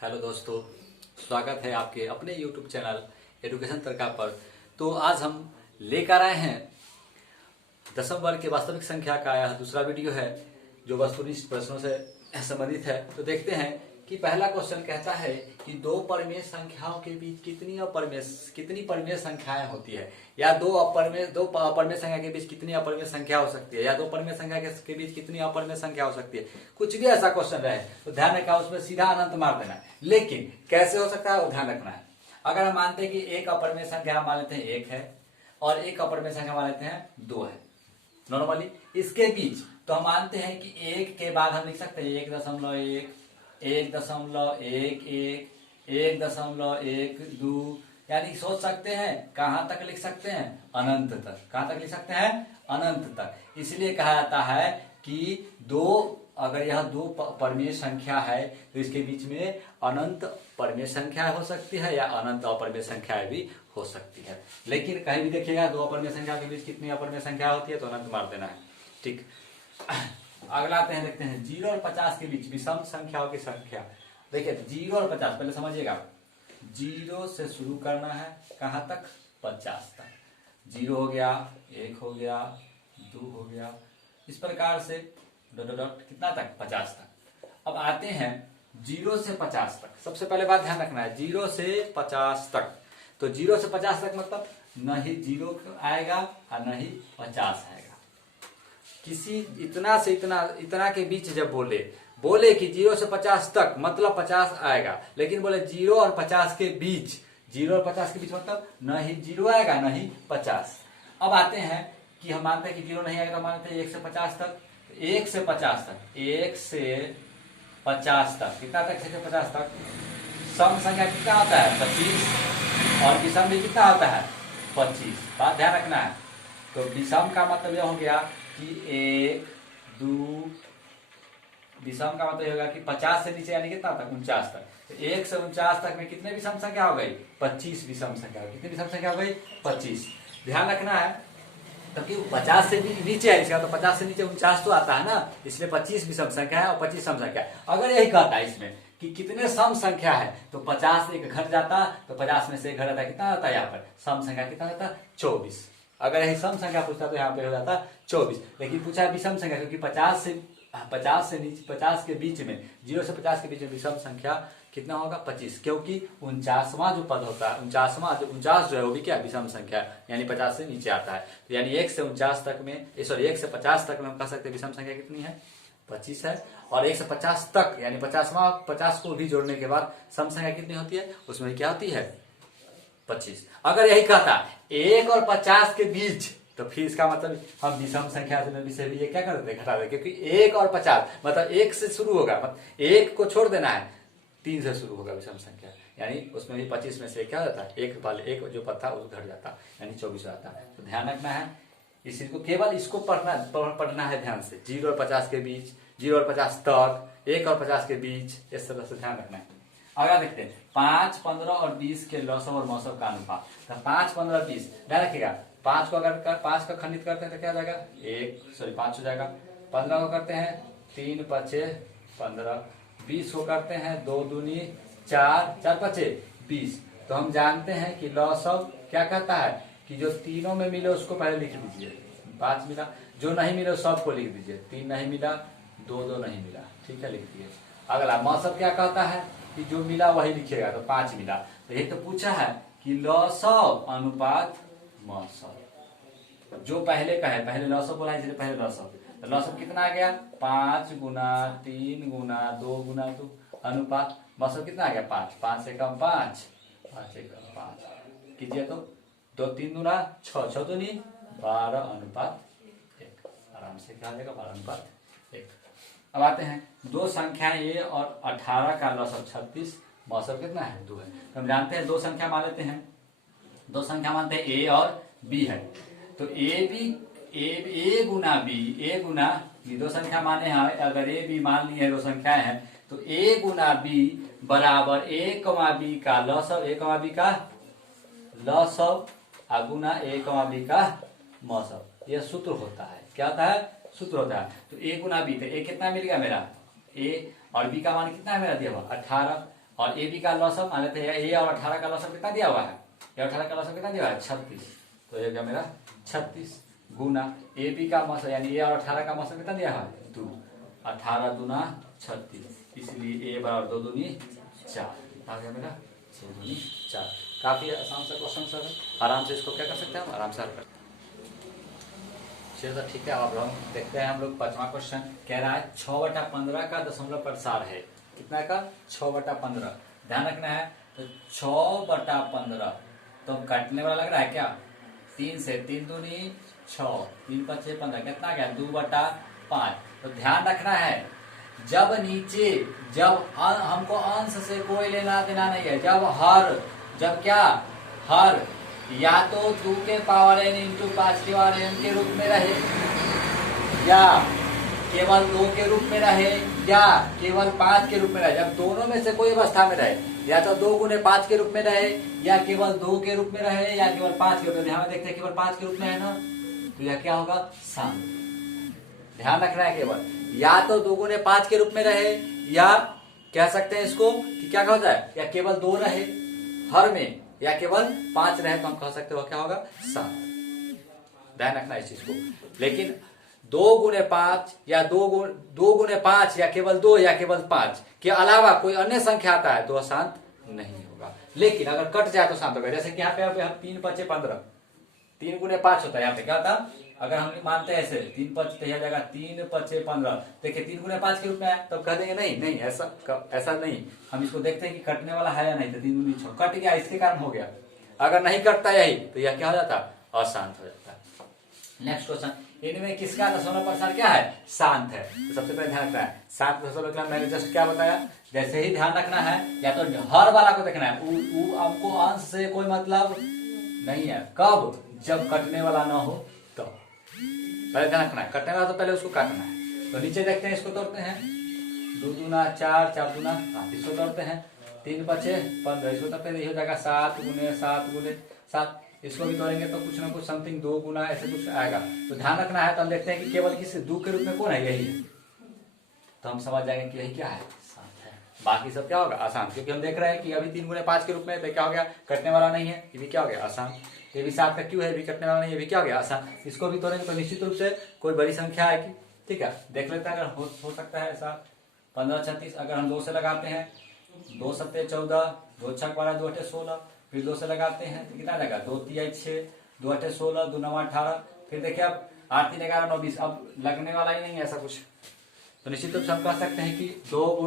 Hello दोस्तों, स्वागत है आपके अपने YouTube चैनल एजुकेशन तरीका पर। तो आज हम लेकर आए हैं दसम वर्ग के वास्तविक संख्या का यह दूसरा वीडियो है जो वस्तुनिष्ठ प्रश्नों से संबंधित है। तो देखते हैं कि पहला क्वेश्चन कहता है कि दो परिमेय संख्याओं के बीच कितनी परिमेय संख्याएं होती है, या दो अपरिमेय संख्या के बीच कितनी अपरिमेय संख्या हो सकती है, या दो परिमेय संख्या के बीच कितनी अपरिमेय संख्या हो सकती है। कुछ भी ऐसा क्वेश्चन रहे तो ध्यान रखना, उसमें सीधा अनंत मार देना है। लेकिन कैसे हो सकता है वो ध्यान रखना है। अगर हम मानते हैं कि एक अपरिमेय संख्या हम मान लेते हैं 1 है और एक अपरिमेय संख्या मान लेते हैं 2 है नॉर्मली, इसके बीच तो हम मानते हैं कि 1 के बाद हम लिख सकते हैं 1.1 1.11 1.12, यानी सोच सकते हैं कहां तक लिख सकते हैं, अनंत तक। कहां तक लिख सकते हैं, अनंत तक। इसलिए कहा जाता है कि अगर यह दो परिमेय संख्या है तो इसके बीच में अनंत परिमेय संख्या हो सकती है या अनंत अपरिमेय संख्या भी हो सकती है। लेकिन कहीं भी देखिएगा दो अपरिमेय संख्या के बीच कितनी अपरिमेय संख्या होती है तो अनंत मार देना है। ठीक, अगला आते हैं, देखते हैं 0 और 50 के बीच विषम संख्याओं की संख्या। देखिए 0 और 50 पहले समझिएगा, 0 से शुरू करना है कहां तक, 50 तक। 0 हो गया, 1 हो गया, 2 हो गया, इस प्रकार से डॉट कितना तक, 50 तक। अब आते हैं 0 से 50 तक। सबसे पहले बात ध्यान रखना है, 0 से 50 तक। तो 0 से 50 तक मतलब न ही 0 आएगा और न ही 50 आएगा। किसी इतना से इतना के बीच जब बोले कि 0 से 50 तक मतलब 50 आएगा, लेकिन बोले 0 और 50 के बीच, 0 और 50 के बीच मतलब न ही 0 आएगा न ही 50। अब आते हैं कि हम मानते हैं कि 0 नहीं आएगा तो मानते हैं 1 से 50 तक। 1 से 50 तक, 1 से 50 तक कितना तक, 1 से 50 तक सम संख्या कितना होता है, 25, और विषम भी कितना होता है, 25। बात ध्यान रखना है। तो विषम का मतलब यह हो गया कि 1, 2, विषम का मतलब होगा कि 50 से नीचे यानी कितना तक, 49 तक। तो 1 से 49 तक में कितने विषम संख्या हो गई, 25 विषम संख्या। कितनी विषम संख्या हो गई, 25। ध्यान रखना है, क्योंकि 50 से भी नीचे है इसका, तो 50 से नीचे 49 तो आता है ना, इसलिए 25 विषम संख्या है और 25 सम संख्या है। अगर यही कहता है इसमें कि कितने सम संख्या है तो 50 से एक घट जाता, तो 50 में से एक घट जाता, कितना आता है यहाँ पर सम संख्या, कितना आता, 24। अगर यही सम संख्या पूछता तो यहाँ पे हो जाता 24। लेकिन पूछा विषम संख्या, क्योंकि 50 से नीचे, 50 के बीच में, 0 से 50 के बीच में विषम संख्या कितना होगा, 25। क्योंकि 49वां जो पद होता है, 49 जो है वो भी क्या, विषम संख्या, यानी 50 से नीचे आता है। तो यानी 1 से 49 तक में, 1 से 50 तक में हम कह सकते हैं विषम संख्या कितनी है, 25 है। और 1 से 50 तक यानी 50 को भी जोड़ने के बाद सम संख्या कितनी होती है, उसमें क्या होती है, 25। अगर यही कहता 1 और 50 के बीच, तो फिर इसका मतलब हम विषम संख्या से भी ये क्या कर देते, घटा देते, क्योंकि 1 और 50 मतलब 1 से शुरू होगा, मतलब 1 को छोड़ देना है, 3 से शुरू होगा विषम संख्या, यानी उसमें भी 25 में से क्या होता है, एक जो पद था वो घट जाता, यानी 24 आता है। तो ध्यान रखना है, इसी को केवल इसको पढ़ना है ध्यान से। 0 और 50 के बीच, 0 और 50 तक, 1 और 50 के बीच, इस तरह से ध्यान रखना है। अगला देखते हैं 5, 15 और 20 के लसव और मसव का अनुपात। तो 5, 15, 20 ध्यान रखिएगा। 5 को अगर 5 का खंडित करते हैं तो क्या हो जाएगा, 5 हो जाएगा। 15 को करते हैं 3 5 15, 20 को करते हैं 2 दूनी 4, 4 5 20। तो हम जानते हैं कि लसव क्या कहता है कि जो तीनों में मिले उसको पहले लिख दीजिए, 5 मिला, जो नहीं मिले सबको लिख दीजिए, 3 नहीं मिला, 2 नहीं मिला, ठीक है, लिख दिए। अगला मसव क्या कहता है कि जो मिला वही लिखिएगा, तो 5 मिला। तो ये तो पूछा है कि लसव अनुपात मसव, जो पहले का है, पहले लसव बोला है इसलिए पहले लसव। तो लसव कितना आ गया, 5 गुना 3 गुना 2 गुना 2 अनुपात मसव कितना आ गया, 5, 5 से कम 5, 5 से कम 5 कीजिए तो 2 3 गुना 6, 6 दूनी 12 अनुपात 1। आराम से क्या आ जाएगा, 12 अनुपात 1। अब आते हैं दो संख्याएं a और 18 का लसव 36, मसव कितना है, 2 है। तो हम जानते हैं दो संख्या मान लेते हैं, दो संख्या मानते हैं a और b है। तो a गुना b, दो संख्या माने हैं। अगर a b मान लिए हैं, दो संख्याएं हैं, तो a गुना b बराबर a, b का लसव, a, b का लसव गुना a, b का मसव। यह सूत्र होता है, क्या होता है, सूत्र होता है। तो a गुना b, तो a कितना मिल गया मेरा, a और b का मान कितना है मेरा दिया हुआ 18, और ए बी का लॉसम मान लेते हैं ए और 18 का लॉसम कितना दिया हुआ है, ए 18 का लॉसम कितना दिया हुआ है 36, तो ये क्या मेरा 36 गुना ए बी का मौसम यानी ए और 18 का मौसम कितना दिया हुआ है 2, 18 दूना 36, इसलिए ए बराबर 2 दूनी 4 आ गया मेरा 6 दूनी 4। काफी आसान सा क्वेश्चन सर, आराम से इसको क्या कर सकते हैं हम, आराम से हल कर। चलिए ठीक है, अब हम देखते हैं हम लोग 5वां क्वेश्चन कह रहा है 6/15 का दशमलव प्रसार है, कितना का 6/15, ध्यान रखना है। तो 6/15 तो काटने वाला लग रहा है क्या 3 से, 3 दूनी 6, 3 × 6 15, कितना गया 2/5। तो ध्यान रखना है जब नीचे जब हमको अंश से कोई लेना देना नहीं है, जब क्या हर या तो 2 के पावर n इंटू 5 के पावर n के रूप में रहे, या केवल 2 के रूप में रहे, या केवल 5 के रूप में रहे। जब दोनों में से कोई अवस्था में रहे, या तो 2 × 5 के रूप में रहे, या केवल 2 के रूप में रहे, या केवल 5 के रूप में। ध्यान देखते हैं केवल 5 के रूप में है ना, तो यह क्या होगा शांत। ध्यान रखना है केवल या तो 2 × 5 के रूप में रहे, या कह सकते हैं इसको कि क्या होता है, या केवल 2 रहे हर में, या केवल 5 रहे, तो हम कह सकते हो क्या होगा 7। ध्यान रखना इस चीज को। लेकिन 2 × 5 या 2 × 5 या केवल 2 या केवल 5 के अलावा कोई अन्य संख्या आता है तो अशांत नहीं होगा। लेकिन अगर कट जाए तो शांत होगा। जैसे कि यहाँ पे हम 3 × 5 = 15, 3 × 5 होता है, यहाँ पे क्या होता है अगर हम मानते हैं ऐसे 3 × 5 तो यह जाएगा 3 × 5 = 15। देखिए 3 × 5 के रूप में है, तब कह देंगे नहीं ऐसा नहीं। हम इसको देखते हैं कि कटने वाला है या नहीं, तो 3 दूनी 6 कट गया, इसके कारण हो गया। अगर नहीं कटता यही तो यह क्या हो जाता अशांत हो जाता है। नेक्स्ट क्वेश्चन, इनमें किसका दशमलव प्रसार क्या है शांत है। तो सबसे पहले ध्यान रखना है शांत दशमलव का मैंने जस्ट क्या बताया, जैसे ही ध्यान रखना है या तो हर वाला को देखना है, हमको अंश से कोई मतलब नहीं है। कब, जब कटने वाला ना हो तो पहले ध्यान रखना है। कटने वाला तो पहले उसको काटना है। तो नीचे देखते हैं, इसको तोड़ते हैं 2 दूना 4, 4 दूना 8, इसको तोड़ते हैं 3 × 5 = 15, इसको तोड़ते हैं हो जाएगा 7 × 7 × 7। इसको भी तोड़ेंगे तो कुछ ना कुछ समथिंग 2 गुना ऐसे कुछ आएगा। तो ध्यान रखना है। तो हम देखते हैं कि केवल किस 2 के रूप में कौन है, यही है। तो हम समझ जाएंगे कि यही क्या है शांत है। बाकी सब क्या होगा अशांत, क्योंकि हम देख रहे हैं कि अभी 3 × 5 के रूप में क्या हो गया कटने वाला नहीं है, ये भी क्या हो गया अशांत। ये भी 7 का क्यों है, ये भी कटने वाला नहीं है, ये भी क्या हो गया अशांत। इसको भी तोड़ेंगे तो निश्चित रूप से कोई बड़ी संख्या आएगी। ठीक है, देख लेते हैं अगर हो सकता है ऐसा 15 36। अगर हम 2 से लगाते हैं 2 × 7 = 14, 2 × 6 = 12, 2 × 8 = 16, फिर 2 से लगाते हैं तो कितना लगा 2 × 3 = 6, 2 × 8 = 16, 2 × 9 = 18। फिर देखिए अब 8 × 3 = 11, 9 = 20। अब लगने वाला ही नहीं है ऐसा कुछ। तो निश्चित रूप से हम कह सकते हैं कि 2 ×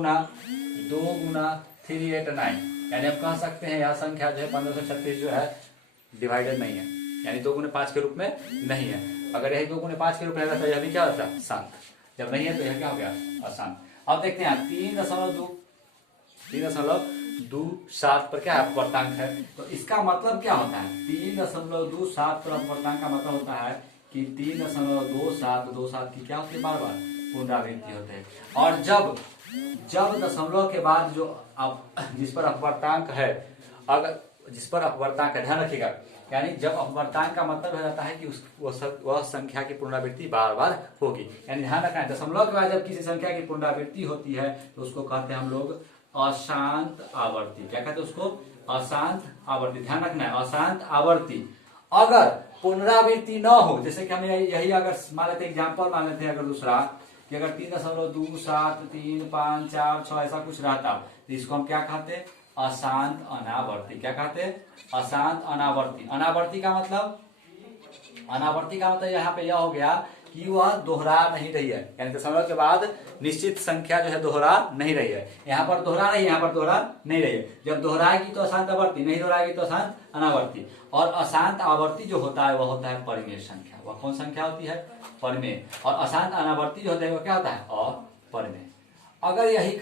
3 = 8 9, यानी हम कह सकते हैं यह संख्या जो है 1536 जो है डिवाइडेड नहीं है, यानी 2 × 5 के रूप में नहीं है। अगर यही 2 × 5 के रूप में रहता तो यह भी क्या होता शांत। जब नहीं है तो यह क्या हो गया अशांत। अब देखते हैं 3.27 पर क्या अपवर्तांक है। तो इसका मतलब क्या होता है 3.27 पर अपवर्तांक का मतलब होता है कि 3.27 की क्या होती है बार बार पुनरावृत्ति होते हैं। और जब दशमलव के बाद जो जिस पर अपवर्तांक है, अगर जिस पर अपवर्तांक है ध्यान रखिएगा, यानी जब अपवर्तांक का मतलब हो जाता है कि वह संख्या की पुनरावृत्ति बार बार होगी। यानी ध्यान रखना है दशमलव के बाद जब किसी संख्या की पुनरावृत्ति होती है तो उसको कहते हैं हम लोग अशांत आवर्ती। क्या कहते हैं उसको अशांत आवर्ती। ध्यान रखना है अशांत आवर्ती। अगर पुनरावृत्ति न हो, जैसे कि हम यही अगर मान लेते एग्जाम्पल मान लेते हैं अगर दूसरा कि अगर 3.27 3 5 4 6 ऐसा कुछ रहता तो इसको हम क्या कहते हैं अशांत अनावर्ती। क्या कहते हैं अशांत अनावर्ती। अनावर्ती का मतलब यहाँ पे यह हो गया कि वह दोहरा नहीं रही है, यानी दशमलव के बाद निश्चित संख्या जो है दोहरा नहीं रही है। यहाँ पर दोहरा नहीं, यहाँ पर दोहरा नहीं रही है। जब दोहराएगी तो अशांत आवर्ती, नहीं दोहराएगी तो अशांत अनावर्ती। और अशांत आवर्ती जो होता है वह होता है परिमेय संख्या। वह कौन संख्या होती है परिमेय। और अशांत अनावर्ती जो होता है वह क्या होता है अपरिमेय। अगर यही